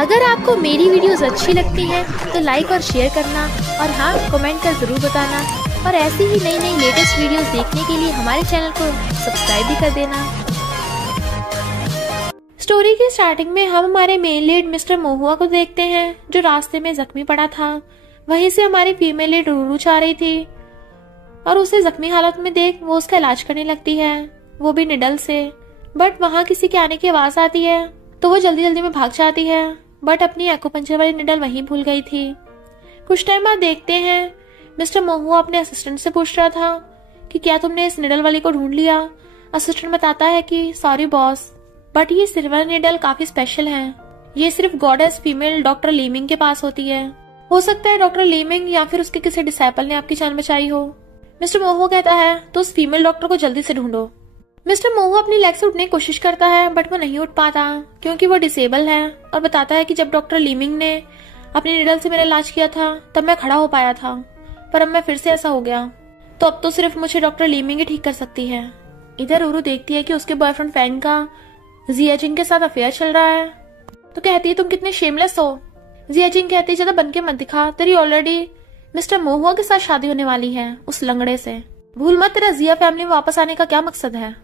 अगर आपको मेरी वीडियोस अच्छी लगती हैं तो लाइक और शेयर करना, और हाँ, कमेंट कर जरूर बताना। और ऐसी ही नई नई लेटेस्ट वीडियोस देखने के लिए हमारे चैनल को सब्सक्राइब भी कर देना। स्टोरी की स्टार्टिंग में हम हमारे मेन लीड मिस्टर महुआ को देखते हैं, जो रास्ते में जख्मी पड़ा था। वहीं से हमारी फीमेल लीड रूरू आ रही थी और उसे जख्मी हालत में देख वो उसका इलाज करने लगती है, वो भी निडल से। बट वहाँ किसी के आने की आवाज आती है तो वो जल्दी जल्दी में भाग जाती है, बट अपनी एक्यूपंक्चर वाली निडल वहीं भूल गई थी। कुछ टाइम बाद देखते हैं मिस्टर महुआ अपने असिस्टेंट से पूछ रहा था कि क्या तुमने इस निडल वाली को ढूंढ लिया। असिस्टेंट बताता है कि सॉरी बॉस, बट ये सिल्वर निडल काफी स्पेशल है, ये सिर्फ गॉडेस फीमेल डॉक्टर लीमिंग के पास होती है। हो सकता है डॉक्टर लीमिंग या फिर उसके किसी डिसाइपल ने आपकी जान बचाई हो। मिस्टर महुआ कहता है तो उस फीमेल डॉक्टर को जल्दी से ढूंढो। मिस्टर महुआ अपनी लेग से उठने की कोशिश करता है, बट वो नहीं उठ पाता क्योंकि वो डिसेबल है, और बताता है कि जब डॉक्टर लीमिंग ने अपनी निडल से मेरा इलाज किया था तब मैं खड़ा हो पाया था, पर अब मैं फिर से ऐसा हो गया, तो अब तो सिर्फ मुझे डॉक्टर लीमिंग ही ठीक कर सकती है। इधर रूरू देखती है कि उसके बॉयफ्रेंड फैंग का जियाजिंग के साथ अफेयर चल रहा है, तो कहती है तुम कितने शेमलेस हो। जियाजिंग कहती है ज्यादा बन के मत दिखा, तेरी ऑलरेडी मिस्टर महुआ के साथ शादी होने वाली है, उस लंगड़े से। भूल मत तेरा जिया फैमिली में वापस आने का क्या मकसद है।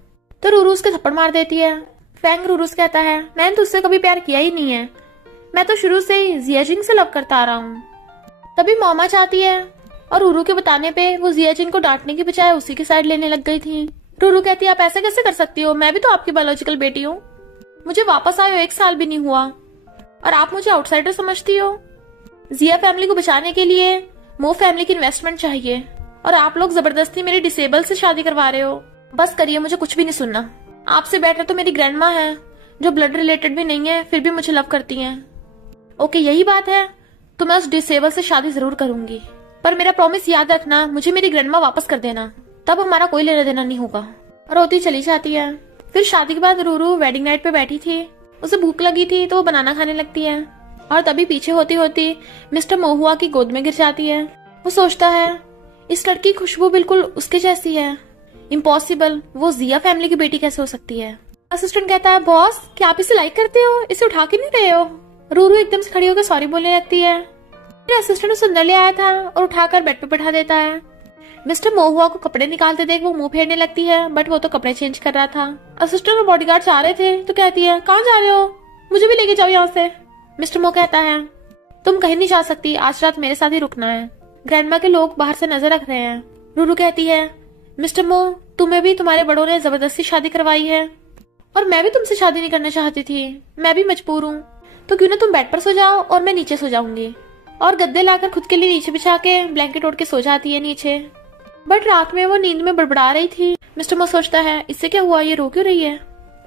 तो रूरू उसके थप्पड़ मार देती है। फैंग रूरू से कहता है मैंने तुझसे कभी प्यार किया ही नहीं है, मैं तो शुरू से ही जियाजिंग से लव करता आ रहा हूँ। तभी मॉमा चाहती है और रूरू के बताने पे वो जियाजिंग को डांटने की बजाय उसी की साइड लेने लग गई थी। रूरू कहती है आप ऐसे कैसे कर सकती हो, मैं भी तो आपकी बायोलॉजिकल बेटी हूँ, मुझे वापस आए 1 साल भी नहीं हुआ और आप मुझे आउटसाइडर समझती हो। जिया फैमिली को बचाने के लिए मो फैमिली की इन्वेस्टमेंट चाहिए और आप लोग जबरदस्ती मेरी डिसेबल से शादी करवा रहे हो। बस करिए, मुझे कुछ भी नहीं सुनना। आपसे बेटर तो मेरी ग्रैंड माँ है, जो ब्लड रिलेटेड भी नहीं है फिर भी मुझे लव करती हैं। ओके यही बात है तो मैं उस डिसेबल से शादी जरूर करूंगी, पर मेरा प्रॉमिस याद रखना, मुझे मेरी ग्रैंड माँ वापस कर देना, तब हमारा कोई लेना देना नहीं होगा। और रोती चली जाती है। फिर शादी के बाद रूरू वेडिंग नाइट पे बैठी थी, उसे भूख लगी थी तो वो बनाना खाने लगती है, और तभी पीछे होती होती मिस्टर महुआ की गोद में गिर जाती है। वो सोचता है इस लड़की की खुशबू बिल्कुल उसके जैसी है, इम्पॉसिबल, वो जिया फैमिली की बेटी कैसे हो सकती है। असिस्टेंट कहता है बॉस क्या आप इसे लाइक करते हो, इसे उठा के नहीं रहे हो। रूरू एकदम से खड़ी होकर सॉरी बोलने लगती है। फिर असिस्टेंट उसे अंदर ले आया था और उठाकर बेड पे बैठा देता है। मिस्टर महुआ को कपड़े निकालते देख वो मुंह फेरने लगती है, बट वो तो कपड़े चेंज कर रहा था। असिस्टेंट और बॉडीगार्ड आ रहे थे तो कहती है कहाँ जा रहे हो, मुझे भी लेके जाओ यहाँ से। मिस्टर मो कहता है तुम कहीं नहीं जा सकती, आज रात मेरे साथ ही रुकना है, ग्रैंडमा के लोग बाहर से नजर रख रहे हैं। रूरू कहती है मिस्टर मो तुम्हें भी तुम्हारे बड़ों ने जबरदस्ती शादी करवाई है और मैं भी तुमसे शादी नहीं करना चाहती थी, मैं भी मजबूर हूँ, तो क्यों ना तुम बेड पर सो जाओ और मैं नीचे सो जाऊंगी। और गद्दे लाकर खुद के लिए नीचे बिछा के ब्लैंकेट ओढ़ के सो जाती है नीचे। बट रात में वो नींद में बड़बड़ा रही थी। मिस्टर मो सोचता है इससे क्या हुआ, ये रो क्यों रही है।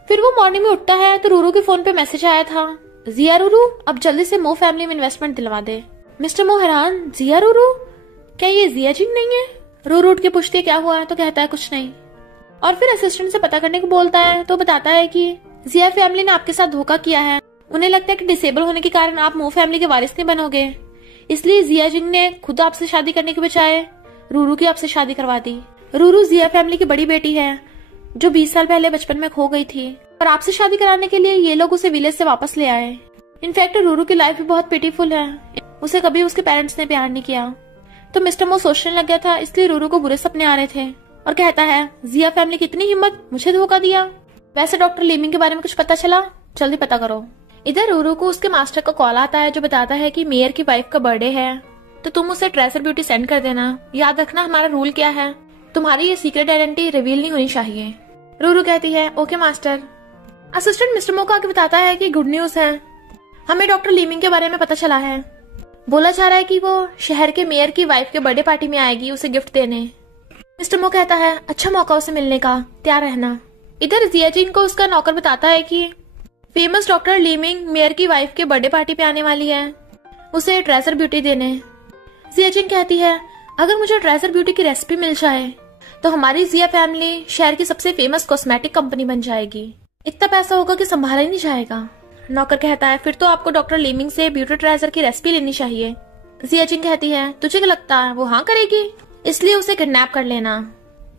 फिर वो मॉर्निंग में उठता है तो रूरू के फोन पे मैसेज आया था जिया रूरू अब जल्दी से मो फैमिली में इन्वेस्टमेंट दिलवा दे। मिस्टर मो हैरान जिया रूरू, क्या ये जियाजिंग नहीं है। रूरू उठ के पूछती है क्या हुआ, तो कहता है कुछ नहीं। और फिर असिस्टेंट से पता करने को बोलता है तो बताता है कि जिया फैमिली ने आपके साथ धोखा किया है, उन्हें लगता है कि डिसेबल होने के कारण आप मो फैमिली के वारिस नहीं बनोगे, इसलिए जियाजिंग ने खुद आपसे शादी करने के बजाय रूरू की आपसे शादी करवा दी। रूरू जिया फैमिली की बड़ी बेटी है जो 20 साल पहले बचपन में खो गई थी, और आपसे शादी कराने के लिए ये लोग उसे विलेज से वापस ले आए। इनफैक्ट रूरू की लाइफ भी बहुत पिटीफुल है, उसे कभी उसके पेरेंट्स ने प्यार नहीं किया। तो मिस्टर मो सोचने लग गया था, इसलिए रूरू को बुरे सपने आ रहे थे, और कहता है जिया फैमिली की इतनी हिम्मत, मुझे धोखा दिया। वैसे डॉक्टर लीमिंग के बारे में कुछ पता चला, जल्दी पता करो। इधर रूरू को उसके मास्टर का कॉल आता है जो बताता है कि मेयर की वाइफ का बर्थडे है, तो तुम उसे ट्रेसर ब्यूटी सेंड कर देना। याद रखना हमारा रूल क्या है, तुम्हारी ये सीक्रेट आइडेंटिटी रिवील नहीं होनी चाहिए। रूरू कहती है ओके मास्टर। असिस्टेंट मिस्टर मो को आगे बताता है कि गुड न्यूज है, हमें डॉक्टर लीमिंग के बारे में पता चला है, बोला जा रहा है कि वो शहर के मेयर की वाइफ के बर्थडे पार्टी में आएगी उसे गिफ्ट देने। मिस्टर मो कहता है अच्छा मौका उसे मिलने का, तैयार रहना। इधर जियाजिंग को उसका नौकर बताता है कि फेमस डॉक्टर लीमिंग मेयर की वाइफ के बर्थडे पार्टी पे आने वाली है, उसे ट्रेजर ब्यूटी देने। जियाजिंग कहती है अगर मुझे ट्रेजर ब्यूटी की रेसिपी मिल जाए तो हमारी जिया फैमिली शहर की सबसे फेमस कॉस्मेटिक कंपनी बन जाएगी, इतना पैसा होगा कि संभाला ही नहीं जाएगा। नौकर कहता है फिर तो आपको डॉक्टर लीमिंग से ब्यूटी ट्रेजर की रेसिपी लेनी चाहिए। जियाजिंग कहती है तुझे क्या लगता है वो हाँ करेगी, इसलिए उसे किडनैप कर लेना।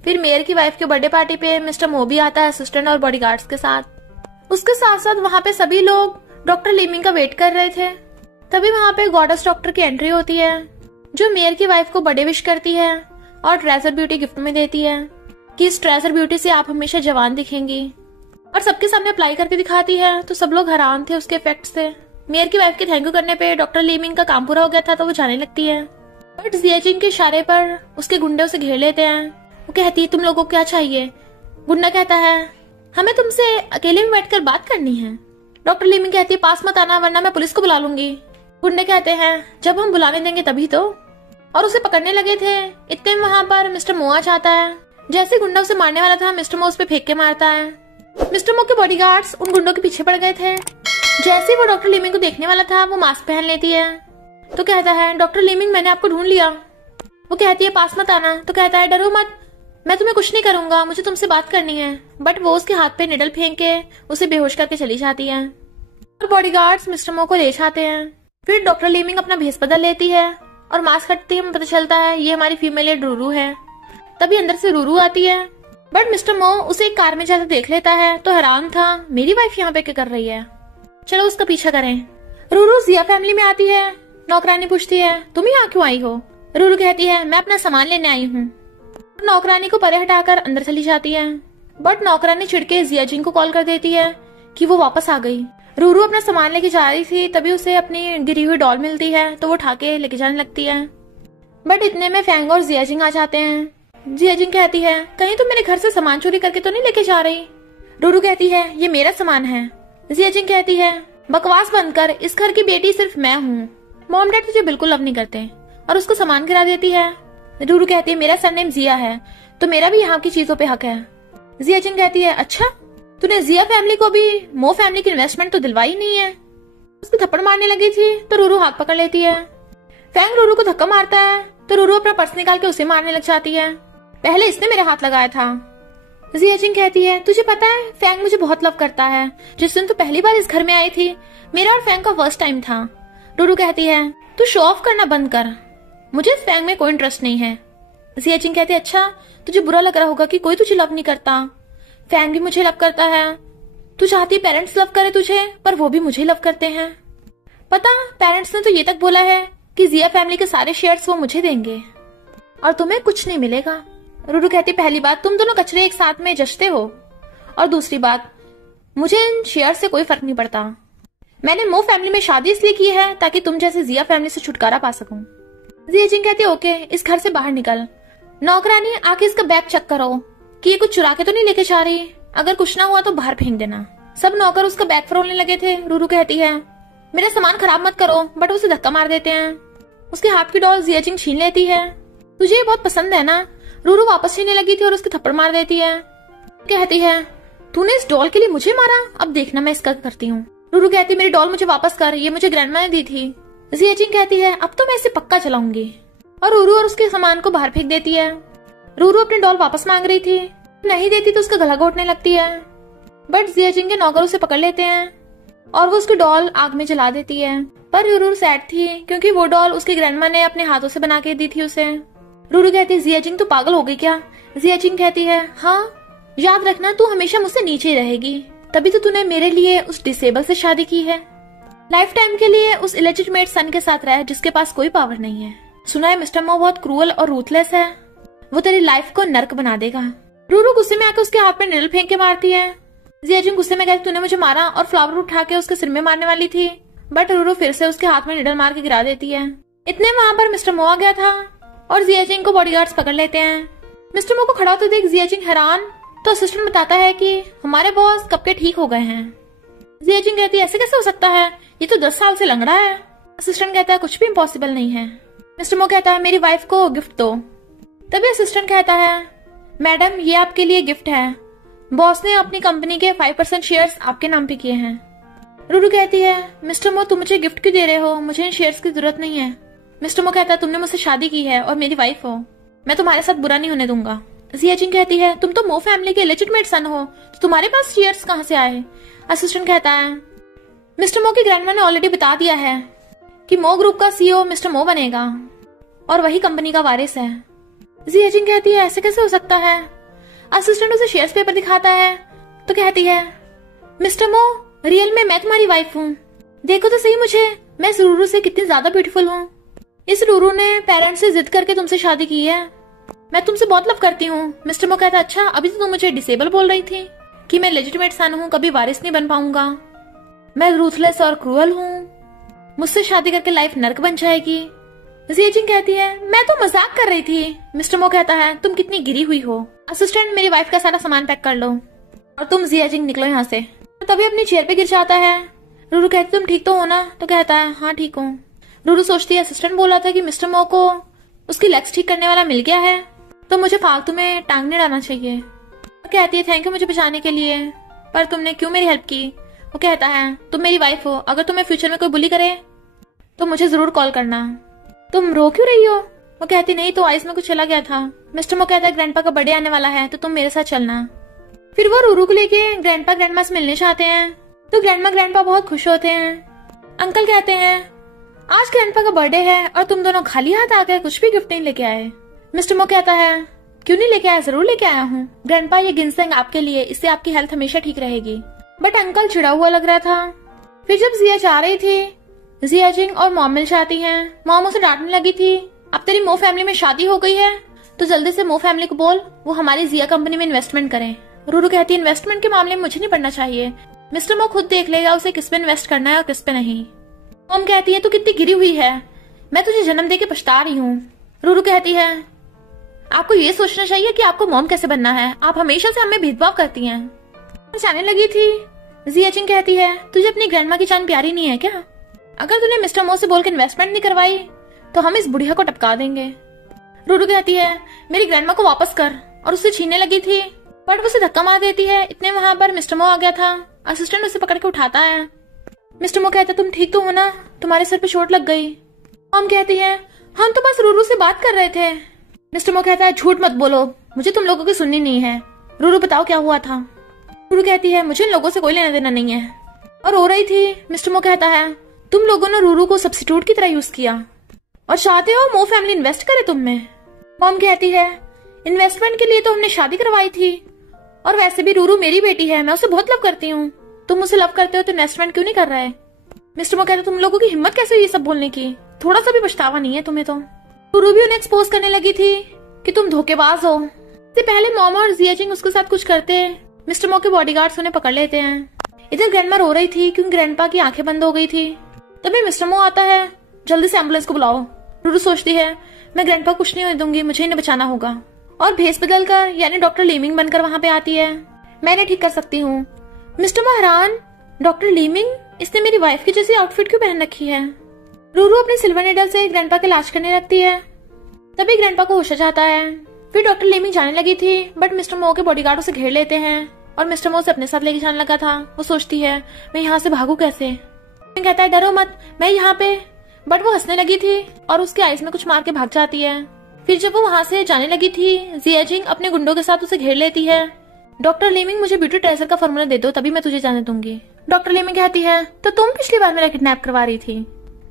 फिर मेयर की वाइफ के बर्थडे पार्टी पे मिस्टर मो भी आता है असिस्टेंट और बॉडीगार्ड्स के साथ। उसके साथ साथ वहाँ पे सभी लोग डॉक्टर लीमिंग का वेट कर रहे थे। तभी वहाँ पे गॉडेस डॉक्टर की एंट्री होती है, जो मेयर की वाइफ को बर्थडे विश करती है और ट्रेजर ब्यूटी गिफ्ट में देती है कि इस ट्रेजर ब्यूटी से आप हमेशा जवान दिखेंगी, और सबके सामने अप्लाई करके दिखाती है। तो सब लोग हैरान थे उसके इफेक्ट से। मेयर की वाइफ के थैंक यू करने पे डॉक्टर लीमिंग का काम पूरा हो गया था, तो वो जाने लगती है। बट जियाजिंग के इशारे पर उसके गुंडे उसे घेर लेते हैं। वो कहती है तुम लोगों को क्या चाहिए? गुंडा कहता है हमें तुमसे अकेले में बैठकर बात करनी है। डॉक्टर लीमिंग कहती है पास मत आना वरना मैं पुलिस को बुला लूंगी। गुंडे कहते हैं जब हम बुलाने देंगे तभी तो, और उसे पकड़ने लगे थे। इतने में वहाँ पर मिस्टर मो आ जाता है। जैसे गुंडा उसे मारने वाला था, मिस्टर मो उस पर फेंक के मारता है। मिस्टर मो के बॉडीगार्ड्स उन गुंडों के पीछे पड़ गए थे। जैसे वो डॉक्टर लीमिंग को देखने वाला था, वो मास्क पहन लेती है। तो कहता है डॉक्टर लीमिंग मैंने आपको ढूंढ लिया। वो कहती है पास मत आना। तो कहता है डरो मत, मैं तुम्हें कुछ नहीं करूंगा, मुझे तुमसे बात करनी है। बट वो उसके हाथ पे निडल फेंक के उसे बेहोश करके चली जाती है और बॉडीगार्ड्स मिस्टर मो को ले जाते हैं। फिर डॉक्टर लीमिंग अपना भेष बदल लेती है और मास्क हटती है। पता चलता है ये हमारी फीमेल एड रूरू है। तभी अंदर से रूरू आती है, बट मिस्टर मो उसे एक कार में जाकर देख लेता है तो हैरान था, मेरी वाइफ यहाँ पे क्या कर रही है, चलो उसका पीछा करें। रूरू जिया फैमिली में आती है। नौकरानी पूछती है तुम यहाँ क्यों आई हो? रूरू कहती है मैं अपना सामान लेने आई हूँ। नौकरानी को परे हटाकर अंदर चली जाती है, बट नौकरानी चिढ़के जियाजिंग को कॉल कर देती है कि वो वापस आ गई। रूरू अपना सामान लेके जा रही थी, तभी उसे अपनी गिरी हुई डॉल मिलती है तो वो उठा के लेके जाने लगती है। बट इतने में फैंग और जियाजिंग आ जाते हैं। जियाजिंग कहती है कहीं तुम मेरे घर से सामान चोरी करके तो नहीं लेके जा रही? रूरू कहती है ये मेरा सामान है। जियाजिंग कहती है बकवास बंद कर, इस घर की बेटी सिर्फ मैं हूँ, मॉम डैड तुझे बिल्कुल लव नहीं करते, और उसको सामान गिरा देती है। रूरू कहती है मेरा सरनेम जिया है तो मेरा भी यहाँ की चीजों पे हक है। जियाजिंग कहती है अच्छा, तूने जिया फैमिली को भी मो फैमिली की इन्वेस्टमेंट तो दिलवाई नहीं है। उसको थप्पड़ मारने लगी थी तो रूरू हाथ पकड़ लेती है। फैंग रूरू को धक्का मारता है तो रूरू अपना पर्स निकाल के उसे मारने लग जाती है। पहले इसने मेरे हाथ लगाया था। जियाजिंग कहती है तुझे पता है फैंग मुझे बहुत लव करता है। जिस दिन तू पहली बार इस घर में आई थी, मेरा और फैंग का फर्स्ट टाइम था। रूरू कहती है तू शो ऑफ करना बंद कर, मुझे इस फैंग में कोई इंटरेस्ट नहीं है। जियाजिंग कहती है अच्छा, तुझे बुरा लग रहा होगा कि कोई तुझे लव नहीं करता, फैंग भी मुझे लव करता है। तू चाहती पेरेंट्स लव करे तुझे, पर वो भी मुझे लव करते हैं। पता पेरेंट्स ने तो ये तक बोला है कि जिया फैमिली के सारे शेयर्स वो मुझे देंगे और तुम्हें कुछ नहीं मिलेगा। रूरू कहती पहली बात तुम दोनों कचरे एक साथ में जचते हो, और दूसरी बात मुझे इन शेयर से कोई फर्क नहीं पड़ता। मैंने मो फैमिली में शादी इसलिए की है ताकि तुम जैसे जिया फैमिली से छुटकारा पा सकूं। जियाजिंग कहती है ओके, इस घर से बाहर निकल। नौकरानी आके इसका बैग चेक करो कि ये कुछ चुरा के तो नहीं लेके जा रही, अगर कुछ ना हुआ तो बाहर फेंक देना। सब नौकर उसका बैग फरोलने लगे थे। रूरू कहती है मेरा सामान खराब मत करो, बट उसे धक्का मार देते हैं। उसके हाथ की डॉल जियाजिंग छीन लेती है। तुझे ये बहुत पसंद है ना? रूरू वापस छीनने लगी थी और उसके थप्पड़ मार देती है। कहती है तूने इस डॉल के लिए मुझे मारा, अब देखना मैं इसका करती हूँ। रूरू कहती है मेरी डॉल मुझे वापस कर, ये मुझे ग्रैंडमा ने दी थी। जियाजिंग कहती है अब तो मैं इसे पक्का चलाऊंगी, और रूरू और उसके सामान को बाहर फेंक देती है। रूरू अपनी डॉल वापस मांग रही थी, नहीं देती तो उसका गला घोटने लगती है। बट जियाजिंग के नौकर उसे पकड़ लेते हैं और वो उसकी डॉल आग में जला देती है। पर रूरू सैड थी क्योंकि वो डॉल उसकी ग्रैंडमा ने अपने हाथों से बना के दी थी उसे। रूरू कहती है जियाजिंग तू पागल हो गई क्या? जियाजिंग कहती है हाँ, याद रखना तू हमेशा मुझसे नीचे ही रहेगी, तभी तो तूने मेरे लिए उस डिसेबल से शादी की है। लाइफ टाइम के लिए उस इलेजिटिमेट सन के साथ रह जिसके पास कोई पावर नहीं है। सुना है मिस्टर मो बहुत क्रूअल और रूथलेस है, वो तेरी लाइफ को नर्क बना देगा। रूरू गुस्से में आकर उसके हाथ में निडल फेंक के मारती है। जियाजिंग गुस्से में कहती तूने मुझे मारा, और फ्लावर उठा के उसके सिर में मारने वाली थी, बट रूरू फिर से उसके हाथ में निडल मार के गिरा देती है। इतने वहां पर मिस्टर मो आ गया था और जियाजिंग को बॉडीगार्ड्स पकड़ लेते हैं। मिस्टर मो को खड़ा होते देख जियाजिंग हैरान, तो असिस्टेंट बताता है कि हमारे बॉस कब के ठीक हो गए हैं। जियाजिंग कहती है ऐसे कैसे हो सकता है, ये तो 10 साल से लंगड़ा है। असिस्टेंट कहता है कुछ भी इम्पॉसिबल नहीं है। मिस्टर मो कहता है मेरी वाइफ को गिफ्ट दो। तभी असिस्टेंट कहता है मैडम ये आपके लिए गिफ्ट है, बॉस ने अपनी कंपनी के 5% शेयर्स आपके नाम पे किए हैं। रूरू कहती है मिस्टर मो तुम मुझे गिफ्ट क्यों दे रहे हो, मुझे इन शेयर्स की जरूरत नहीं है। मिस्टर मो कहता है तुमने मुझसे शादी की है और मेरी वाइफ हो, मैं तुम्हारे साथ बुरा नहीं होने दूंगा। जियाजिंग कहती है तुम तो मो फैमिली के लेजिटिमेट सन हो, तो तुम्हारे पास शेयर्स कहाँ से आए? असिस्टेंट कहता है मिस्टर मो की ग्रैंडमा ने ऑलरेडी बता दिया है कि मो ग्रुप का सीईओ मिस्टर मो बनेगा और वही कंपनी का वारिस है। जियाजिंग कहती है ऐसे कैसे हो सकता है? असिस्टेंट उसे शेयर्स पेपर दिखाता है तो कहती है मिस्टर मो रियल में मैं तुम्हारी वाइफ हूँ, देखो तो सही मुझे, मैं इस रूरू से कितनी ज्यादा ब्यूटीफुल हूँ। इस रूरू ने पेरेंट्स से जिद करके तुमसे शादी की है। मैं तुमसे बहुत लव करती हूँ। मिस्टर मो कहता अच्छा, अभी तो तुम मुझे डिसेबल बोल रही थी कि मैं लेजिटिमेट सन हूँ, कभी वारिस नहीं बन पाऊंगा। मैं रूथलेस और क्रूअल हूँ, मुझसे शादी करके लाइफ नर्क बन जाएगी। जियाजिंग कहती है मैं तो मजाक कर रही थी। मिस्टर मो कहता है तुम कितनी गिरी हुई हो। असिस्टेंट मेरी वाइफ का सारा सामान पैक कर लो और तुम जियाजिंग निकलो यहाँ से। तभी अपनी चेयर पे गिर जाता है। रूरू कहती तुम ठीक तो हो ना? तो कहता है हाँ ठीक हूँ। रूरू सोचती है असिस्टेंट बोला था कि मिस्टर मो को उसकी लेग्स ठीक करने वाला मिल गया है, तो मुझे फालतू में टांग नहीं डालना चाहिए। वो कहती है थैंक यू मुझे बचाने के लिए, पर तुमने क्यों मेरी हेल्प की? वो कहता है तुम मेरी वाइफ हो, अगर तुम्हें फ्यूचर में कोई बुली करे तो मुझे जरूर कॉल करना। तुम रो क्यों रही हो? वो कहती नहीं तो आइस में कुछ चला गया था। मिस्टर मो कहता है ग्रैंडपा का बर्थडे आने वाला है तो तुम मेरे साथ चलना। फिर वो रूरू को लेके ग्रैंडपा ग्रैंडमा से मिलने चाहते हैं, तो ग्रैंडमा ग्रैंडपा बहुत खुश होते हैं। अंकल कहते हैं आज ग्रैंडपा का बर्थडे है और तुम दोनों खाली हाथ आ गए, कुछ भी गिफ्ट नहीं लेके आए। मिस्टर मो कहता है क्यों नहीं लेके आया? जरूर लेके आया हूँ ग्रैंडपा, ये गिनसेंग आपके लिए, इससे आपकी हेल्थ हमेशा ठीक रहेगी। बट अंकल चिड़ा हुआ लग रहा था। फिर जब जिया जा रही थी, जियाजिंग और मॉम मिल जाती हैं। मॉम उसे डांटने लगी थी अब तेरी मो फैमिली में शादी हो गई है तो जल्दी से मो फैमिली को बोल वो हमारी जिया कंपनी में इन्वेस्टमेंट करें। रूरू कहती है इन्वेस्टमेंट के मामले में मुझे नहीं पढ़ना चाहिए, मिस्टर मो खुद देख लेगा उसे किस पे इन्वेस्ट करना है और किस पे नहीं। मॉम कहती है तू कितनी गिरी हुई है, मैं तुझे जन्म दे के पछता रही हूँ। रूरू कहती है आपको ये सोचना चाहिए कि आपको मॉम कैसे बनना है, आप हमेशा से हमें भेदभाव करती हैं। जाने लगी थी। जियाजिंग कहती है तुझे अपनी ग्रैंडमा की जान प्यारी नहीं है क्या? अगर तूने मिस्टर मो से बोल के इन्वेस्टमेंट नहीं करवाई तो हम इस बुढ़िया को टपका देंगे। रूरू कहती है मेरी ग्रैंडमा को वापस कर, और उससे छीनने लगी थी बट उसे धक्का मार देती है। इतने वहां पर मिस्टर मो आ गया था। असिस्टेंट उसे पकड़ के उठाता है। मिस्टर मो कहता तुम ठीक तो हो ना? तुम्हारे सर पे चोट लग गई। मॉम कहती है हम तो बस रूरू से बात कर रहे थे। मिस्टर मो कहता है झूठ मत बोलो, मुझे तुम लोगों की सुननी नहीं है। रूरू बताओ क्या हुआ था? रूरू कहती है मुझे इन लोगों से कोई लेना देना नहीं है, और रो रही थी। मिस्टर मो कहता है तुम लोगों ने रूरू को सब्स्टिट्यूट की तरह यूज किया और चाहते हो मो फैमिली इन्वेस्ट करे तुम में। मॉम कहती है इन्वेस्टमेंट के लिए तो हमने शादी करवाई थी, और वैसे भी रूरू मेरी बेटी है, मैं उसे बहुत लव करती हूँ। तुम उसे लव करते हो तो इन्वेस्टमेंट क्यों नहीं कर रहे? मिस्टर मो कहते तुम लोगों की हिम्मत कैसे हुई ये सब बोलने की? थोड़ा सा भी पछतावा नहीं है तुम्हें? तो रूरू भी उन्हें एक्सपोज करने लगी थी कि तुम धोखेबाज हो। इससे पहले मॉम और जियाजिंग उसके साथ कुछ करते, मिस्टर मो के बॉडीगार्ड्स उन्हें पकड़ लेते हैं। इधर ग्रैंडमा रो रही थी क्योंकि ग्रैंडपा की आंखें बंद हो गई थी। तभी मिस्टर मो आता है, जल्दी से एम्बुलेंस को बुलाओ। रूरू सोचती है मैं ग्रैंडपा कुछ नहीं होने दूंगी, मुझे इन्हें बचाना होगा, और भेस बदल कर यानी डॉक्टर लीमिंग बनकर वहां पे आती है। मैं इन्हें ठीक कर सकती हूँ। मिस्टर मो हैरान, डॉक्टर लीमिंग, इसने मेरी वाइफ की जैसी आउटफिट क्यों पहन रखी है? रूरू अपनी सिल्वर नीडल से ग्रैंडपा का इलाज करने लगती है। तभी ग्रैंडपा को होश आ जाता है। फिर डॉक्टर लीमिंग जाने लगी थी बट मिस्टर मो के बॉडीगार्ड उसे घेर लेते हैं और मिस्टर मो से अपने साथ लेके जाने लगा था। वो सोचती है मैं यहाँ से भागू कैसे? कहता है डरो मत, मैं यहाँ पे। बट वो हंसने लगी थी और उसके आईज में कुछ मार के भाग जाती है। फिर जब वो वहां से जाने लगी थी, जियाजिंग अपने गुंडों के साथ उसे घेर लेती है। डॉक्टर लीमिंग मुझे ब्यूटी ट्रेजर का फॉर्मूला दे दो तभी मैं तुझे जाने दूंगी। डॉक्टर लीमिंग कहती है तो तुम पिछली बार मेरा किडनैप करवा रही थी।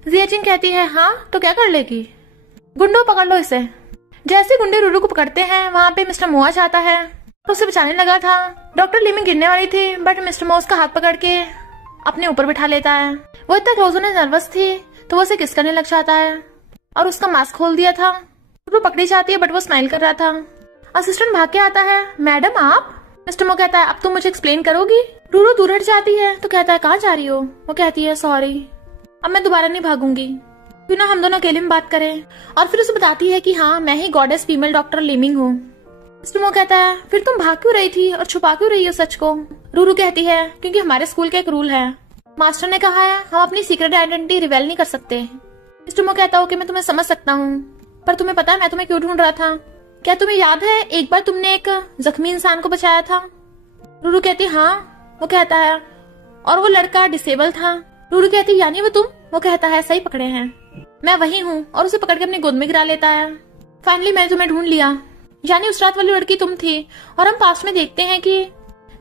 जियाजिंग कहती है हाँ तो क्या कर लेगी? गुंडो पकड़ लो इसे। जैसे गुंडे रूरू को पकड़ते हैं वहाँ पे मिस्टर मो आ जाता है, तो उसे बचाने लगा था। डॉक्टर लीमिंग गिरने वाली थी बट मिस्टर मो उसका हाथ पकड़ के अपने ऊपर बिठा लेता है। वो इतना क्लोज होने नर्वस थी तो वो उसे किस करने लग जाता है और उसका मास्क खोल दिया था। वो पकड़ी जाती है बट वो स्माइल कर रहा था। असिस्टेंट भाग के आता है, मैडम आप? मिस्टर मो कहता है अब तुम मुझे एक्सप्लेन करोगी? रूरू दूर हट जाती है तो कहता है कहाँ जा रही हो? वो कहती है सॉरी, अब मैं दोबारा नहीं भागूंगी, क्यों ना हम दोनों अकेले में बात करें। और फिर उसे बताती है कि हाँ मैं ही गॉडेस फीमेल डॉक्टर लीमिंग हूँ। मिस्टर मो कहता है फिर तुम भाग क्यों रही थी और छुपा क्यों रही हो सच को? रूरू कहती है क्योंकि हमारे स्कूल का एक रूल है, मास्टर ने कहा है हम अपनी सीक्रेट आइडेंटिटी रिवेल नहीं कर सकते। मिस्टर मो कहता हूँ कि मैं तुम्हें समझ सकता हूँ, पर तुम्हें पता है मैं तुम्हें क्यों ढूंढ रहा था? क्या तुम्हें याद है एक बार तुमने एक जख्मी इंसान को बचाया था? रूरू कहती हाँ। वो कहता है और वो लड़का डिसेबल था। रूरू कहती यानी वो तुम? वो कहता है सही पकड़े हैं, मैं वही हूँ, और उसे पकड़ के अपनी गोद में गिरा लेता है। फाइनली मैंने तुम्हें ढूंढ लिया, यानी उस रात वाली लड़की तुम थी। और हम पास्ट में देखते हैं कि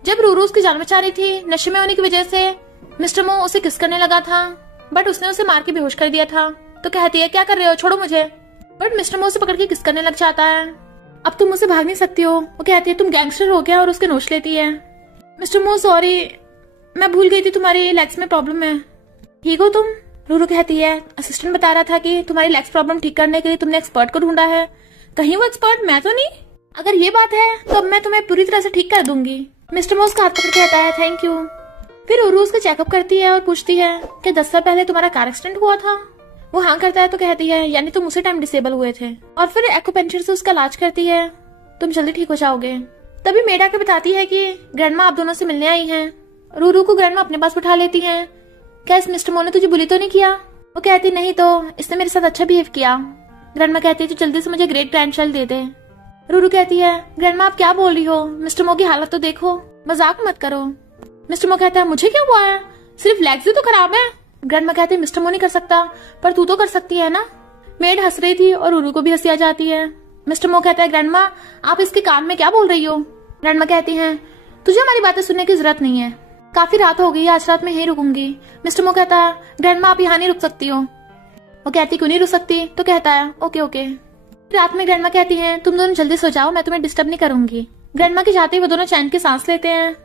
जब रूरू उसकी जान बचा रही थी, नशे में होने की वजह से मिस्टर मो उसे किस करने लगा था बट उसने उसे मार के बेहोश कर दिया था। तो कहती है क्या कर रहे हो, छोड़ो मुझे। बट मिस्टर मो उसे पकड़ के किस करने लग जाता है। अब तुम मुझसे भाग नहीं सकती हो। वो कहती है तुम गैंगस्टर हो गया और उसके नोच लेती है। मिस्टर मो सॉरी, मैं भूल गई थी तुम्हारी लेग्स में प्रॉब्लम है। ठीक हो तुम? रूरू कहती है, असिस्टेंट बता रहा था कि तुम्हारी लेग्स प्रॉब्लम ठीक करने के लिए तुमने एक्सपर्ट को ढूंढा है। कहीं वो एक्सपर्ट मैं तो नहीं? अगर ये बात है तो अब मैं तुम्हें पूरी तरह से ठीक कर दूंगी। मिस्टर मोस का हाथ पकड़ कहता है, थैंक यू। फिर रूरू उसका चेकअप करती है और पूछती है कि 10 साल पहले तुम्हारा कार एक्सीडेंट हुआ था? वो हाँ करता है तो कहती है, यानी तुम उसी टाइम डिसेबल हुए थे। और फिर एक्यूपेंचर से उसका इलाज करती है, तुम जल्दी ठीक हो जाओगे। तभी मेड आके बताती है कि ग्रैंडमा आप दोनों से मिलने आई हैं। रूरू को ग्रैंडमा अपने पास बिठा लेती हैं। क्या इस मिस्टर मो ने तुझे बुली तो नहीं किया? वो कहती, नहीं तो इसने मेरे साथ अच्छा बिहेव किया। ग्रैंडमा कहती है, तो जल्दी से मुझे ग्रेट ग्रैंडचाइल्ड दे दे। रूरू कहती है, ग्रैंडमा आप क्या बोल रही हो? मिस्टर मो की हालत तो देखो, मजाक मत करो। मिस्टर मो कहता है, मुझे क्या हुआ है? सिर्फ लेग्स ही तो खराब है। ग्रैंडमा कहती है, मिस्टर मो नहीं कर सकता, पर तू तो कर सकती है ना। मेड हंस रही थी और रूरू को भी हंसी आ जाती है। मिस्टर मो कहता है, ग्रैंडमा आप इसके कान में क्या बोल रही हो? ग्रैंडमा कहती है, तुझे हमारी बातें सुनने की जरूरत नहीं है, काफी रात हो गई, आज रात में यहीं रुकूंगी। मिस्टर मो कहता है, ग्रैंडमा आप यहाँ नहीं रुक सकती हो। वो कहती, क्यों नहीं रुक सकती? तो कहता है, ओके ओके। रात में ग्रैंडमा कहती है, तुम दोनों जल्दी सो जाओ, मैं तुम्हें डिस्टर्ब नहीं करूंगी। ग्रैंडमा के जाते ही वो दोनों चैन की सांस लेते हैं।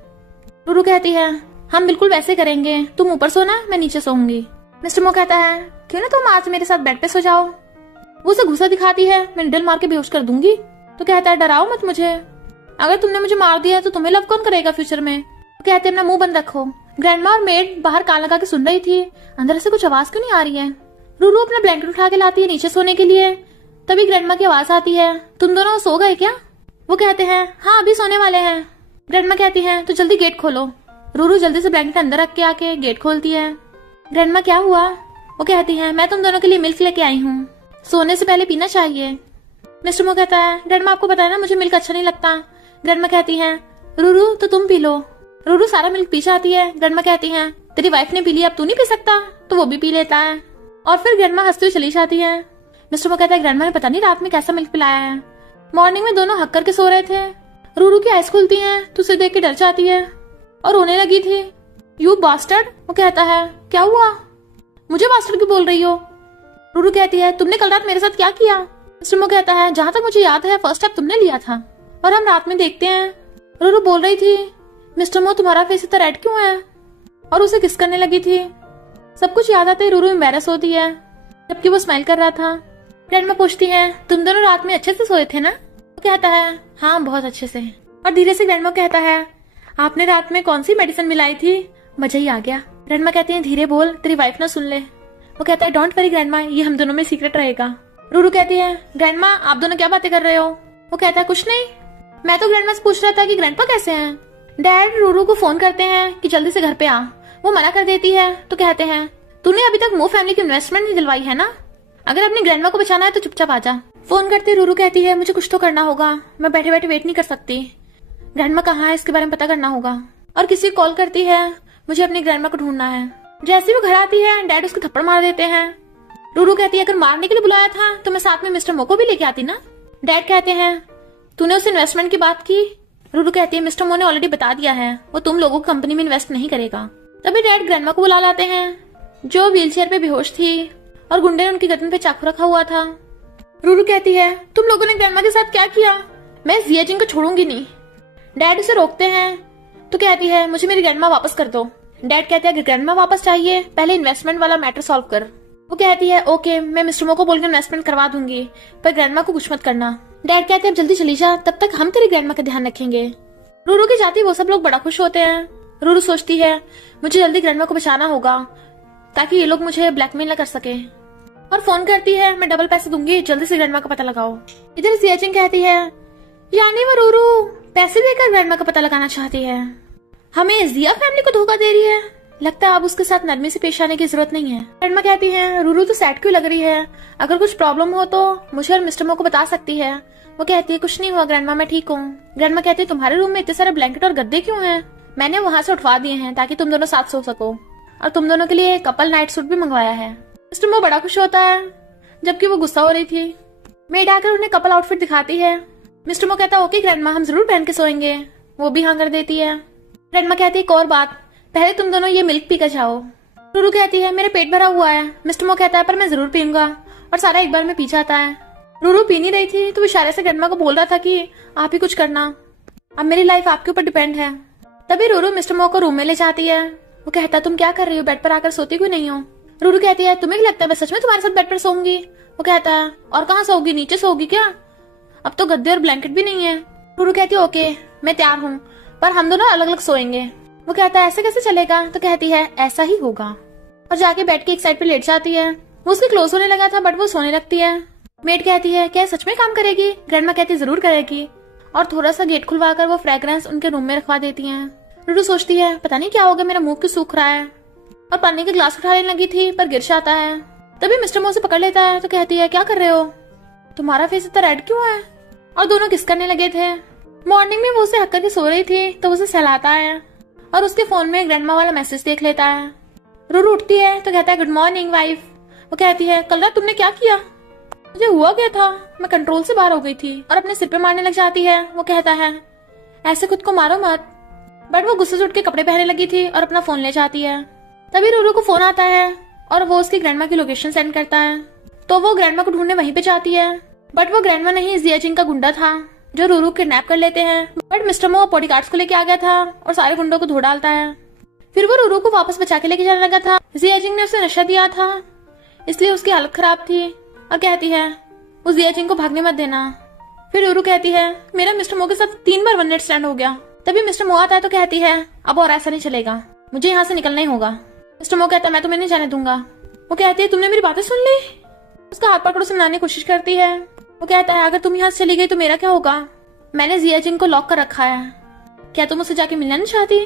रूरू कहती है, हम बिल्कुल वैसे करेंगे, तुम ऊपर सोना, मैं नीचे सोऊंगी। मिस्टर मो कहता है, क्यों ना तुम आज मेरे साथ बेड पे सो जाओ। वो उसे गुस्सा दिखाती है, मैं निडल मार के बेहोश कर दूंगी। तो कहता है, डराओ मत मुझे, अगर तुमने मुझे मार दिया तो तुम्हें लव कौन करेगा फ्यूचर में। तो कहते अपना मुंह बंद रखो। ग्रैंडमा और मेड बाहर कान लगा के सुन रही थी, अंदर से कुछ आवाज क्यों नहीं आ रही है। रूरू अपना ब्लैंकेट उठा के लाती है नीचे सोने के लिए। तभी ग्रैंडमा की आवाज आती है, तुम दोनों सो गए क्या? वो कहते हैं, हाँ अभी सोने वाले हैं। ग्रैंडमा कहती है, तो जल्दी गेट खोलो। रूरू जल्दी से ब्लैंकेट अंदर रख के आके गेट खोलती है। ग्रैंडमा क्या हुआ? वो कहती है, मैं तुम दोनों के लिए मिल्क लेके आई हूँ, सोने से पहले पीना चाहिए। मिस्टर मो कहता है, ग्रैंडमा आपको पता है ना मुझे मिल्क अच्छा नहीं लगता। ग्रैंडमा कहती है, रूरू तो तुम पी लो। रूरू सारा मिल्क पी जाती है। ग्रैंडमा कहती है, तेरी वाइफ ने पी लिया, अब तू नहीं पी सकता? तो वो भी पी लेता है और फिर ग्रैंडमा हंसती हुई चली जाती है। मिस्टर मो कहता है, ग्रैंडमा ने पता नहीं रात में कैसा मिल्क पिलाया है। मॉर्निंग में दोनों हक करके सो रहे थे। रूरू की आइज खुलती है तो उसे देख के डर जाती है और रोने लगी थी। You bastard. वो कहता है, क्या हुआ? मुझे बास्टर्ड क्यों बोल रही हो? रूरू कहती है, तुमने कल रात मेरे साथ क्या किया? मिस्टर मो कहता है, जहां तक मुझे याद है फर्स्ट स्टेप तुमने लिया था और हम रात में देखते हैं। रूरू बोल रही थी, मिस्टर मो तुम्हारा फेस इतना रेड क्यों है? और उसे किस करने लगी थी। सब कुछ याद आते ही रूरू एम्बैरस होती है, जबकि वो स्माइल कर रहा था। ग्रैंडमा पूछती है, तुम दोनों रात में अच्छे से सोए थे ना? वो कहता है, हाँ बहुत अच्छे से। और धीरे से ग्रैंडमा कहता है, आपने रात में कौन सी मेडिसिन मिलाई थी? मजा ही आ गया। ग्रैंडमा कहती है, धीरे बोल, तेरी वाइफ ना सुन ले। वो कहता है, डोंट वरी ग्रैंडमा, ये हम दोनों में सीक्रेट रहेगा। रूरू कहती है, ग्रैंडमा आप दोनों क्या बातें कर रहे हो? वो कहता है, कुछ नहीं, मैं तो ग्रैंडमा से पूछ रहा था कि ग्रैंडपा कैसे हैं। डैड रूरू को फोन करते हैं कि जल्दी से घर पे आ। वो मना कर देती है तो कहते हैं, तूने अभी तक मो फैमिली की इन्वेस्टमेंट नहीं दिलवाई है ना, अगर अपनी ग्रैंडमा को बचाना है तो चुपचाप आ जा। फोन करते रूरू कहती है, मुझे कुछ तो करना होगा, मैं बैठे बैठे वेट नहीं कर सकती, ग्रैंडमा कहाँ है इसके बारे में पता करना होगा। और किसी को कॉल करती है, मुझे अपनी ग्रैंडमा को ढूंढना है। जैसे वो घर आती है डैड उसको थप्पड़ मार देते हैं। रूरू कहती है, अगर मारने के लिए बुलाया था तो मैं साथ में मिस्टर मो को भी लेके आती ना। डैड कहते हैं, तूने उस इन्वेस्टमेंट की बात की? रूरू कहती है, मिस्टर मो ने ऑलरेडी बता दिया है, वो तुम लोगों की कंपनी में इन्वेस्ट नहीं करेगा। तभी डैड ग्रैंडमा को बुला लाते हैं, जो व्हीलचेयर पे बेहोश थी और गुंडे ने उनकी गर्दन पे चाकू रखा हुआ था। रूरू कहती है, तुम लोगों ने ग्रैंडमा के साथ क्या किया? मैं जिया जिंग को छोड़ूंगी नहीं। डैड उसे रोकते हैं तो कहती है, मुझे मेरी ग्रैंडमा वापस कर दो। डैड कहते हैं, अगर ग्रैंडमा वापस चाहिए पहले इन्वेस्टमेंट वाला मैटर सॉल्व कर। वो कहती है, ओके मैं मिस्टर मो को बोलकर इन्वेस्टमेंट करवा दूंगी, पर ग्रैंडमा को कुछ मत करना। डैड कहते हैं, अब जल्दी चली जा, तब तक हम तेरी ग्रैंडमा का ध्यान रखेंगे। रूरू की जाती वो सब लोग बड़ा खुश होते हैं। रूरू सोचती है, मुझे जल्दी ग्रैंडमा को बचाना होगा ताकि ये लोग मुझे ब्लैकमेल न कर सके, और फोन करती है, मैं डबल पैसे दूंगी, जल्दी से ग्रैंडमा का पता लगाओ। इधर जियाचिंग कहती है, यानी वो रूरू पैसे देकर ग्रैंडमा का पता लगाना चाहती है, हमें जिया फैमिली को धोखा दे रही है। लगता है अब उसके साथ नरमी से पेश आने की जरूरत नहीं है। ग्रैंडमा कहती है, रूरू तो सैड क्यों लग रही है, अगर कुछ प्रॉब्लम हो तो मुझे और मिस्टर मो को बता सकती है। वो कहती है, कुछ नहीं हुआ ग्रैंडमा, मैं ठीक हूँ। ग्रैंडमा कहती है, तुम्हारे रूम में इतने सारे ब्लैंकेट और गद्दे क्यों हैं? मैंने वहाँ से उठवा दिए हैं ताकि तुम दोनों साथ सो सको, और तुम दोनों के लिए कपल नाइट सूट भी मंगवाया है। मिस्टर मो बड़ा खुश होता है, जबकि वो गुस्सा हो रही थी। मेड आकर उन्हें कपल आउटफिट दिखाती है। मिस्टर मो कहता है, ओके ग्रैंडमा, हम जरूर पहन के सोएंगे। वो भी हाँ कर देती है। ग्रैंडमा कहती है, एक और बात, पहले तुम दोनों ये मिल्क पी कर जाओ। रूरू कहती है, मेरे पेट भरा हुआ है। मिस्टर मो कहता है, पर मैं जरूर पीऊंगा, और सारा एक बार में पी जाता है। रूरू पी नहीं रही थी तो इशारे से ग्रैंडमा को बोल रहा था कि आप ही कुछ करना, अब मेरी लाइफ आपके ऊपर डिपेंड है। तभी रूरू मिस्टर मो को रूम में ले जाती है वो कहता है तुम क्या कर रही हो, बेड पर आकर सोती क्यों नहीं हो। रूरू कहती है तुम्हें क्या लगता है मैं सच में तुम्हारे साथ बेड पर सोऊंगी। वो कहता है और कहाँ सोओगी, नीचे सोओगी क्या, अब तो गद्दे और ब्लैंकेट भी नहीं है। रूरू कहती है ओके मैं तैयार हूँ, पर हम दोनों अलग अलग सोएंगे। वो कहता है ऐसे कैसे चलेगा। तो कहती है ऐसा ही होगा, और जाके बेड के एक साइड पे लेट जाती है। वो उसके क्लोज होने लगा था बट वो सोने लगती है। मेड कहती है क्या सच में काम करेगी। ग्रैंडमा कहती है जरूर करेगी, और थोड़ा सा गेट खुलवाकर वो फ्रेग्रेंस उनके रूम में रखवा देती हैं। रूरू सोचती है पता नहीं क्या होगा, मेरा मुंह क्यों सूख रहा है, और पानी के ग्लास उठाने लगी थी पर गिर जाता है। तभी मिस्टर मो से पकड़ लेता है। तो कहती है क्या कर रहे हो, तुम्हारा फेस इतना रेड क्यों है। और दोनों किस करने लगे थे। मॉर्निंग में वो उसे हक करके सो रही थी तो उसे सहलाता है और उसके फोन में ग्रैंडमा वाला मैसेज देख लेता है। रूरू उठती है तो कहता है गुड मॉर्निंग वाइफ। वो कहती है कल रात तुमने क्या किया। मुझे हुआ क्या था, मैं कंट्रोल से बाहर हो गई थी, और अपने सिर पे मारने लग जाती है। वो कहता है ऐसे खुद को मारो मत, बट वो गुस्से से उठ के कपड़े पहनने लगी थी और अपना फोन ले जाती है। तभी रूरू को फोन आता है और वो उसकी ग्रैंडमा की लोकेशन सेंड करता है। तो वो ग्रैंडमा को ढूंढने वहीं पे जाती है, बट वो ग्रैंडमा नहीं जियाजिंग का गुंडा था जो रूरू किडनैप कर लेते हैं। बट मिस्टर मो बॉडीगार्ड्स को लेके आ गया था और सारे गुंडों को धो डालता है। फिर वो रूरू को वापस बचा के लेके जाने लगा था। जियाजिंग ने उसे नशा दिया था इसलिए उसकी हालत खराब थी, और कहती है उस जियाजिंग को भागने मत देना। फिर रूरू कहती है मेरा मिस्टर मो के साथ 3 बार वन नाइट स्टैंड हो गया। तभी मिस्टर मो आता है तो कहती है अब और ऐसा नहीं चलेगा, मुझे यहाँ से निकलना ही होगा। मिस्टर मो कहता है मैं तुम्हें नहीं जाने दूंगा। वो कहती है तुमने मेरी बातें सुन ली। उसका हाथ पकड़ उसे मनाने की कोशिश करती है। वो कहता है अगर तुम यहाँ से चली गई तो मेरा क्या होगा, मैंने जियाजिंग को लॉक कर रखा है, क्या तुम उससे जाके मिलना नहीं चाहती।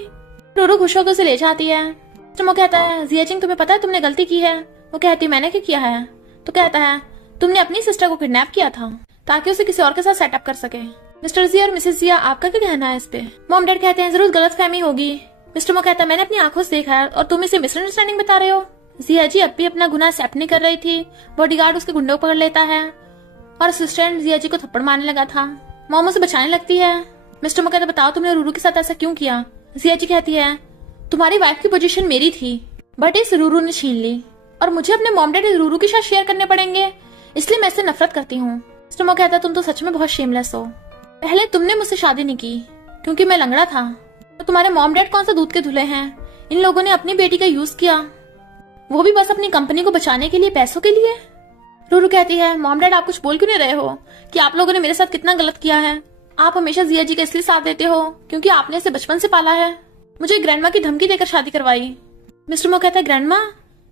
रूरू खुश होकर उसे ले जाती है। मिस्टर मो कहता है जियाजिंग तुम्हें पता है तुमने गलती की है। वो कहती है मैंने क्या किया है। तो कहता है तुमने अपनी सिस्टर को किडनैप किया था ताकि उसे किसी और के साथ सेटअप कर सके। मिस्टर जिया और मिसेस जिया आपका क्या कहना है इस पे। मॉम डैड कहते हैं जरूर गलतफहमी होगी। मिस्टर मो कहता है मैंने अपनी आंखों से देखा है और तुम इसे मिसअंडरस्टैंडिंग बता रहे हो। जिया जी अब भी अपना गुनाह एक्सेप्ट नहीं कर रही थी। बॉडीगार्ड उसके गुंडों को पकड़ लेता है और असिस्टेंट जिया जी को थप्पड़ मारने लगा था। मॉम उसे बचाने लगती है। मिस्टर मो कहता है बताओ तुमने रूरू के साथ ऐसा क्यों किया। जिया जी कहती है तुम्हारी वाइफ की पोजीशन मेरी थी बट इस रूरू ने छीन ली, और मुझे अपने मॉम डैड रूरू के साथ शेयर करने पड़ेंगे, इसलिए मैं इससे नफरत करती हूँ। मिस्टर मो कहता है तुम तो सच में बहुत शेमलेस हो। पहले तुमने मुझसे शादी नहीं की क्योंकि मैं लंगड़ा था, तो तुम्हारे मॉम डैड कौन सा दूध के धुले हैं। इन लोगों ने अपनी बेटी का यूज किया, वो भी बस अपनी कंपनी को बचाने के लिए, पैसों के लिए। रूरू कहती है मॉम डैड आप कुछ बोल क्यों नहीं रहे हो कि आप लोगों ने मेरे साथ कितना गलत किया है। आप हमेशा जिया जी का इसलिए साथ देते हो क्योंकि आपने इसे बचपन से पाला है, मुझे ग्रैंडमा की धमकी देकर शादी करवाई। मिस्टर मो कहता है ग्रैंडमा।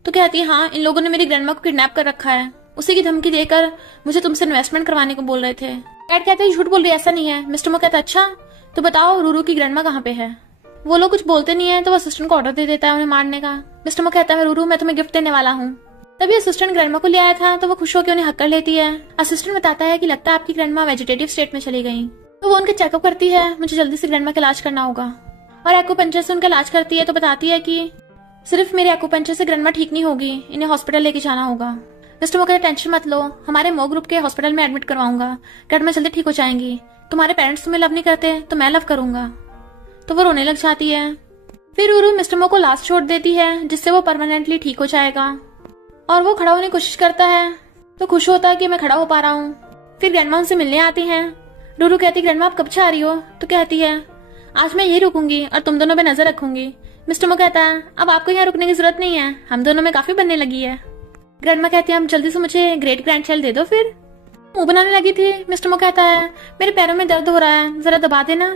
तो कहती है हाँ इन लोगों ने मेरी ग्रैंडमा को किडनैप कर रखा है, उसी की धमकी देकर मुझे तुमसे इन्वेस्टमेंट करवाने को बोल रहे थे। डैड कहते हैं झूठ बोल रही है, ऐसा नहीं है। मिस्टर मो कहता है अच्छा तो बताओ रूरू की ग्रैंडमा कहाँ पे है। वो लोग कुछ बोलते नहीं है तो वो असिस्टेंट को ऑर्डर दे देता है उन्हें मारने का। मिस्टर मो कहता है रूरू मैं तुम्हें गिफ्ट देने वाला हूँ। तभी असिस्टेंट ग्रैंडमा को ले आया था तो वो खुश होकर उन्हें हक कर लेती है। असिस्टेंट बताता है कि लगता है आपकी ग्रैंडमा वेजिटेटिव स्टेट में चली गई, तो वो उनके चेकअप करती है, मुझे जल्दी से ग्रैंडमा का इलाज करना होगा, और एक्यूपंक्चर से उनका इलाज करती है। तो बताती है कि सिर्फ मेरे एक्यूपंक्चर से ग्रैंडमा ठीक नहीं होगी, इन्हें हॉस्पिटल लेके जाना होगा। मिस्टर मो कहता है टेंशन मत लो, हमारे मो ग्रुप के हॉस्पिटल में एडमिट करवाऊंगा, ग्रैंडमा जल्दी ठीक हो जाएंगी। तुम्हारे पेरेंट्स तुम्हें लव नहीं करते तो मैं लव करूंगा। तो वो रोने लग जाती है। फिर रूरू मिस्टर मो को लास्ट छोड़ देती है जिससे वो परमानेंटली ठीक हो जाएगा, और वो खड़ा होने की कोशिश करता है तो खुश होता है कि मैं खड़ा हो पा रहा हूँ। फिर ग्रैंडमा उनसे मिलने आती हैं। रूरू कहती ग्रैंडमा आप कब से आ रही हो। तो कहती है आज मैं यही रुकूंगी और तुम दोनों पे नजर रखूंगी। मिस्टर मो कहता है अब आपको यहाँ रुकने की जरूरत नहीं है, हम दोनों में काफी बनने लगी है। ग्रैंडमा कहती है अब जल्दी से मुझे ग्रेट ग्रैंड चाइल्ड दे दो। फिर मुंह बनाने लगी थी। मिस्टर मो कहता है मेरे पैरों में दर्द हो रहा है, जरा दबा देना।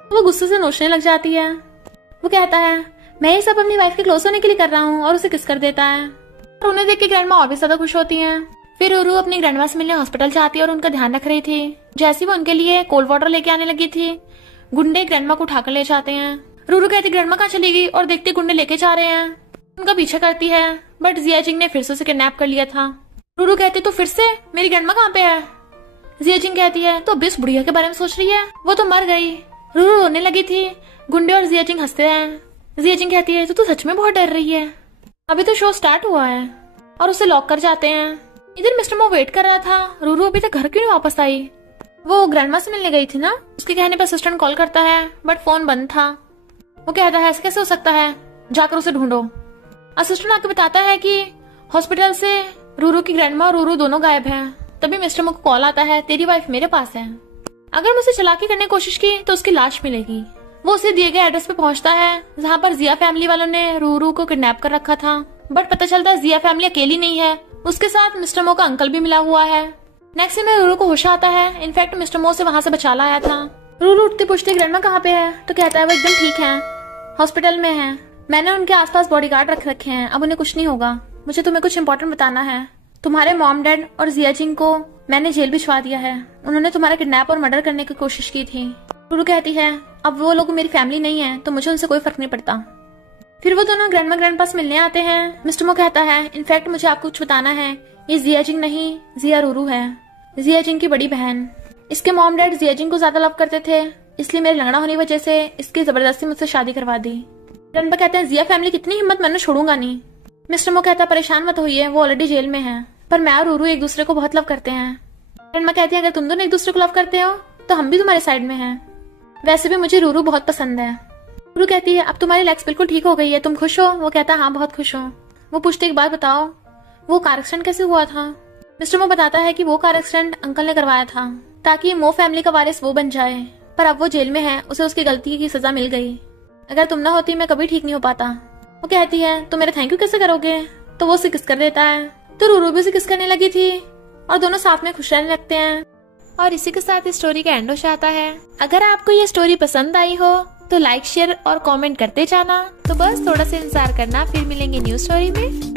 वो गुस्से से नोचने लग जाती है। वो कहता है मैं ये सब अपनी वाइफ के क्लोज होने के लिए कर रहा हूँ, और उसे किस कर देता है। और उन्हें देख के ग्रैंडमा और भी ज्यादा खुश होती हैं। फिर रूरू अपनी ग्रैंडमा से मिलने हॉस्पिटल जाती है और उनका ध्यान रख रही थी। जैसे वो उनके लिए कोल्ड वाटर लेके आने लगी थी, गुंडे ग्रैंडमा को उठाकर ले जाते हैं। रूरू कहती ग्रैंडमा कहाँ चली गई, और देखते गुंडे लेके जा रहे हैं। उनका पीछा करती है बट जियाजिंग ने फिर से उसे किडनैप कर लिया था। रूरू कहती तो फिर से मेरी ग्रैंडमा कहाँ पे है। जियाजिंग कहती है तो अभी उस बुढ़िया के बारे में सोच रही है, वो तो मर गई। रूरू रोने लगी थी। गुंडे और जियाजिंग हंसते हैं। जियाजिंग कहती है तो सच में बहुत डर रही है, अभी तो शो स्टार्ट हुआ है, और उसे लॉक कर जाते हैं। इधर मिस्टर मो वेट कर रहा था, रूरू अभी तक घर क्यों नहीं वापस आई। वो ग्रैंडमा से मिलने गई थी ना, उसके कहने पर असिस्टेंट कॉल करता है बट फोन बंद था। वो कहता है ऐसे कैसे हो सकता है, जाकर उसे ढूंढो। असिस्टेंट आके बताता है कि हॉस्पिटल से रूरू की ग्रैंडमा और रूरू दोनों गायब हैं। तभी मिस्टर मो को कॉल आता है तेरी वाइफ मेरे पास है, अगर मुझे चालाकी करने की कोशिश की तो उसकी लाश मिलेगी। वो उसे दिए गए एड्रेस पे पहुंचता है जहाँ पर जिया फैमिली वालों ने रूरू को किडनैप कर रखा था। बट पता चलता है जिया फैमिली अकेली नहीं है, उसके साथ मिस्टर मो का अंकल भी मिला हुआ है। नेक्स्ट में रूरू को होश आता है, इनफैक्ट मिस्टर मो से वहां से बचा लाया था। रूरू उठते पूछते ग्रैंडमा कहाँ पे है, तो कहता है वो एकदम ठीक है, हॉस्पिटल में है। मैंने उनके आसपास बॉडीगार्ड रख रखे हैं, अब उन्हें कुछ नहीं होगा। मुझे तुम्हें कुछ इंपॉर्टेंट बताना है। तुम्हारे मॉम डैड और जिया जिंग को मैंने जेल भिजवा दिया है। उन्होंने तुम्हारा किडनैप और मर्डर करने की कोशिश की थी। रूरू कहती है अब वो लोग मेरी फैमिली नहीं है, तो मुझे उनसे कोई फर्क नहीं पड़ता। फिर वो दोनों ग्रैंडमा ग्रैंड पास मिलने आते हैं। मिस्टर मो कहता है इनफैक्ट मुझे आपको कुछ बताना है, ये जिया जिंग नहीं, जिया रूरू है, जिया जिंग की बड़ी बहन। इसके मॉम डैड जिया जिंग को ज्यादा लव करते थे, इसलिए मेरे लंगड़ा होने की वजह से इसकी जबरदस्ती मुझसे शादी करवा दी। ग्रैंडपा कहते हैं जिया फैमिली कितनी हिम्मत, मैं छोड़ूंगा नहीं। मिस्टर मो कहता है परेशान मत होइए, वो ऑलरेडी जेल में है, पर मैं और रूरू एक दूसरे को बहुत लव करते हैं। ग्रैंडमा कहती है अगर तुम दोनों एक दूसरे को लव करते हो तो हम भी तुम्हारे साइड में हैं। वैसे भी मुझे रूरू बहुत पसंद है। रूरू कहती है अब तुम्हारी लेग्स बिल्कुल ठीक हो गई है, तुम खुश हो? वो कहता है हाँ बहुत खुश हूँ। वो पूछते एक बात बताओ, वो कार एक्सीडेंट कैसे हुआ था? मिस्टर मो बताता है कि वो कार एक्सीडेंट अंकल ने करवाया था ताकि मो फैमिली का वारिस वो बन जाए, पर अब वो जेल में है, उसे उसकी गलती की सजा मिल गई। अगर तुम ना होती मैं कभी ठीक नहीं हो पाता। वो कहती है तो मेरा थैंक यू कैसे करोगे? तो वो उसे किस कर देता है, तो रूरू भी उसे किस करने लगी थी और दोनों साथ में खुश रहने लगते हैं। और इसी के साथ इस स्टोरी का एंड हो जाता है। अगर आपको ये स्टोरी पसंद आई हो तो लाइक शेयर और कमेंट करते जाना। तो बस थोड़ा सा इंतजार करना, फिर मिलेंगे न्यू स्टोरी में।